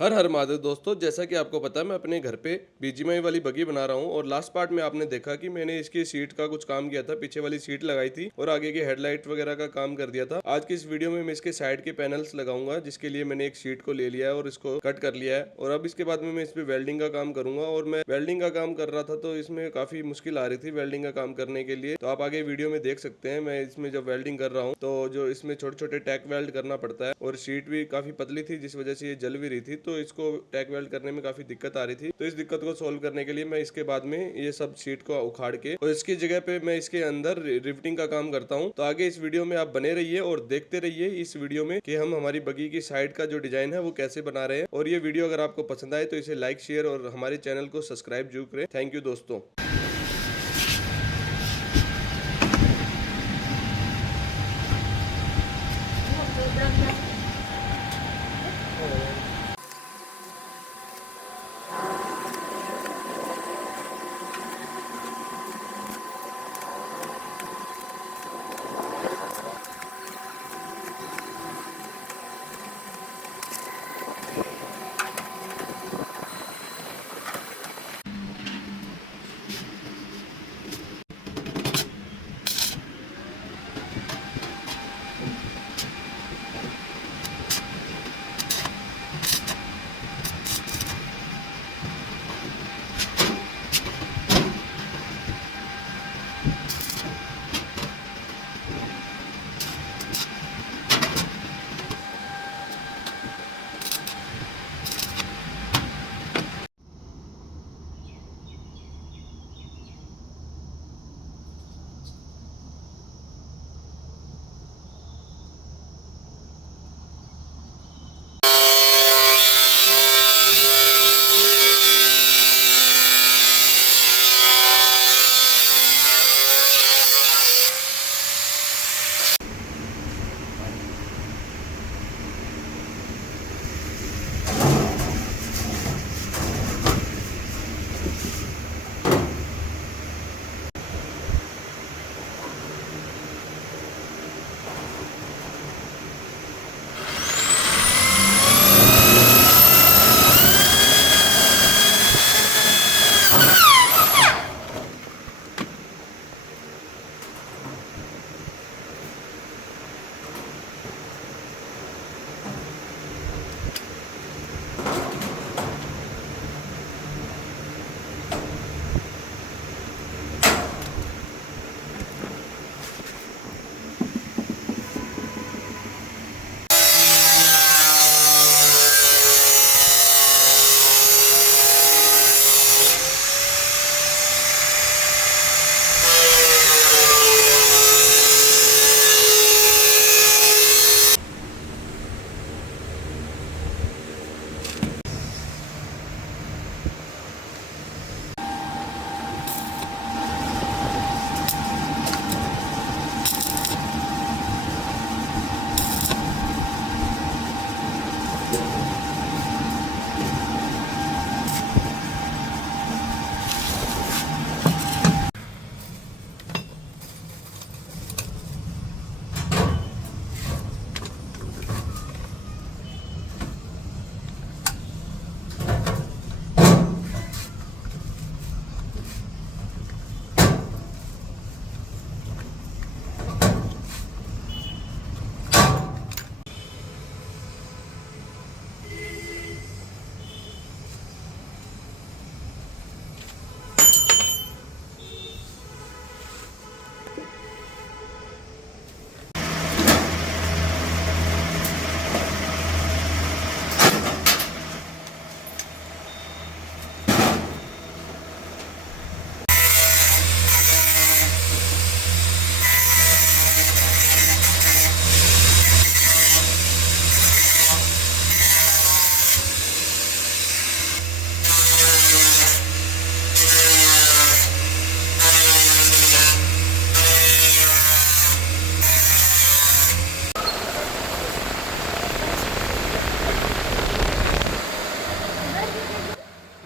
हर हर महादेव दोस्तों, जैसा कि आपको पता है मैं अपने घर पे बीजीएमआई वाली बगी बना रहा हूँ। और लास्ट पार्ट में आपने देखा कि मैंने इसकी सीट का कुछ काम किया था, पीछे वाली सीट लगाई थी और आगे की हेडलाइट वगैरह का काम कर दिया था। आज की इस वीडियो में मैं इसके साइड के पैनल्स लगाऊंगा, जिसके लिए मैंने एक सीट को ले लिया है और इसको कट कर लिया है। और अब इसके बाद में मैं इस पे वेल्डिंग का काम करूंगा। और मैं वेल्डिंग का काम कर रहा था तो इसमें काफी मुश्किल आ रही थी वेल्डिंग का काम करने के लिए। तो आप आगे वीडियो में देख सकते हैं मैं इसमें जब वेल्डिंग कर रहा हूँ तो जो इसमें छोटे छोटे टैक वेल्ड करना पड़ता है। और सीट भी काफी पतली थी जिस वजह से ये जल भी रही थी, तो इसको टैक वेल्ड करने में काफी दिक्कत आ रही थी। तो इस दिक्कत को सोल्व करने के लिए मैं इसके बाद में ये सब सीट को उखाड़ के और इसकी जगह पे मैं इसके अंदर रिफ्टिंग का काम करता हूँ। तो आगे इस वीडियो में आप बने रहिए और देखते रहिए इस वीडियो में कि हम हमारी बगी की साइड का जो डिजाइन है वो कैसे बना रहे हैं। और ये वीडियो अगर आपको पसंद आए तो इसे लाइक, शेयर और हमारे चैनल को सब्सक्राइब जरूर करें। थैंक यू दोस्तों।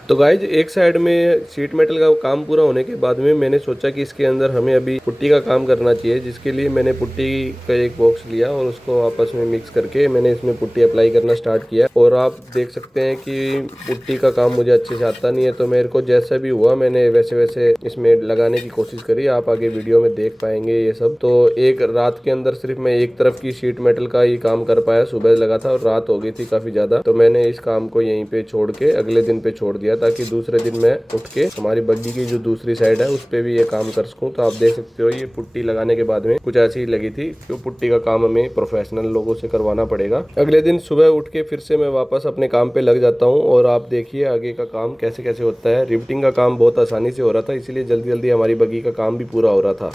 तो गाइज एक साइड में शीट मेटल का काम पूरा होने के बाद में मैंने सोचा कि इसके अंदर हमें अभी पुट्टी का काम करना चाहिए, जिसके लिए मैंने पुट्टी का एक बॉक्स लिया और उसको आपस में मिक्स करके मैंने इसमें पुट्टी अप्लाई करना स्टार्ट किया। और आप देख सकते हैं कि पुट्टी का काम मुझे अच्छे से आता नहीं है, तो मेरे को जैसा भी हुआ मैंने वैसे वैसे इसमें लगाने की कोशिश करी। आप आगे वीडियो में देख पाएंगे ये सब। तो एक रात के अंदर सिर्फ मैं एक तरफ की शीट मेटल का ही काम कर पाया, सुबह लगा था और रात हो गई थी काफी ज्यादा, तो मैंने इस काम को यहीं पे छोड़ के अगले दिन पे छोड़ दिया, ताकि दूसरे दिन मैं उठ के हमारी बग्गी की जो दूसरी साइड है उस पे भी ये काम कर सकूं। तो आप देख सकते हो ये पुट्टी लगाने के बाद में कुछ ऐसी ही लगी थी, क्यों पुट्टी का काम हमें प्रोफेशनल लोगों से करवाना पड़ेगा। अगले दिन सुबह उठ के फिर से मैं वापस अपने काम पे लग जाता हूँ और आप देखिए आगे का काम कैसे कैसे होता है। रिफ्टिंग का काम बहुत आसानी से हो रहा था, इसीलिए जल्दी जल्दी हमारी बग्गी का काम भी पूरा हो रहा था।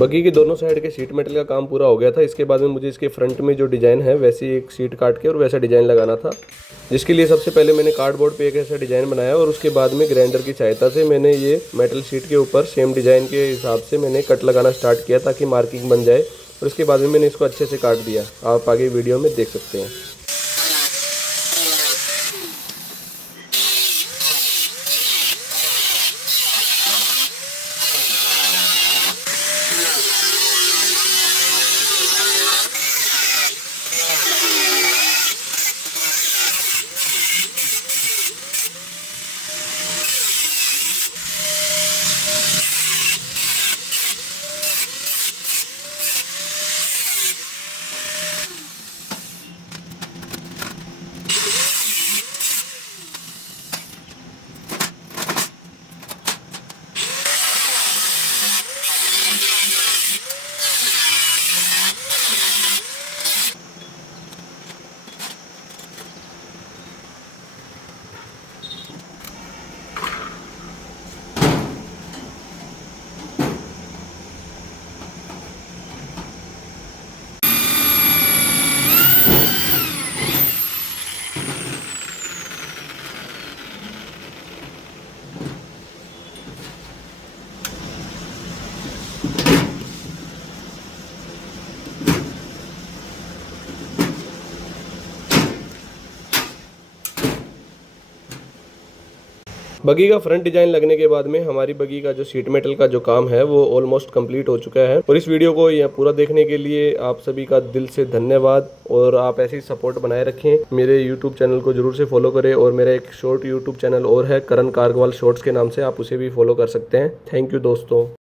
बग्गी की दोनों साइड के सीट मेटल का काम पूरा हो गया था। इसके बाद में मुझे इसके फ्रंट में जो डिज़ाइन है वैसी एक सीट काट के और वैसा डिज़ाइन लगाना था, जिसके लिए सबसे पहले मैंने कार्डबोर्ड पे एक ऐसा डिज़ाइन बनाया और उसके बाद में ग्राइंडर की सहायता से मैंने ये मेटल शीट के ऊपर सेम डिज़ाइन के हिसाब से मैंने कट लगाना स्टार्ट किया ताकि मार्किंग बन जाए। और उसके बाद में मैंने इसको अच्छे से काट दिया, आप आगे वीडियो में देख सकते हैं। बगी का फ्रंट डिजाइन लगने के बाद में हमारी बगी का जो सीट मेटल का जो काम है वो ऑलमोस्ट कंप्लीट हो चुका है। और इस वीडियो को यह पूरा देखने के लिए आप सभी का दिल से धन्यवाद, और आप ऐसे ही सपोर्ट बनाए रखें। मेरे यूट्यूब चैनल को जरूर से फॉलो करें, और मेरा एक शॉर्ट यूट्यूब चैनल और है करण कारगवाल शॉर्ट्स के नाम से, आप उसे भी फॉलो कर सकते हैं। थैंक यू दोस्तों।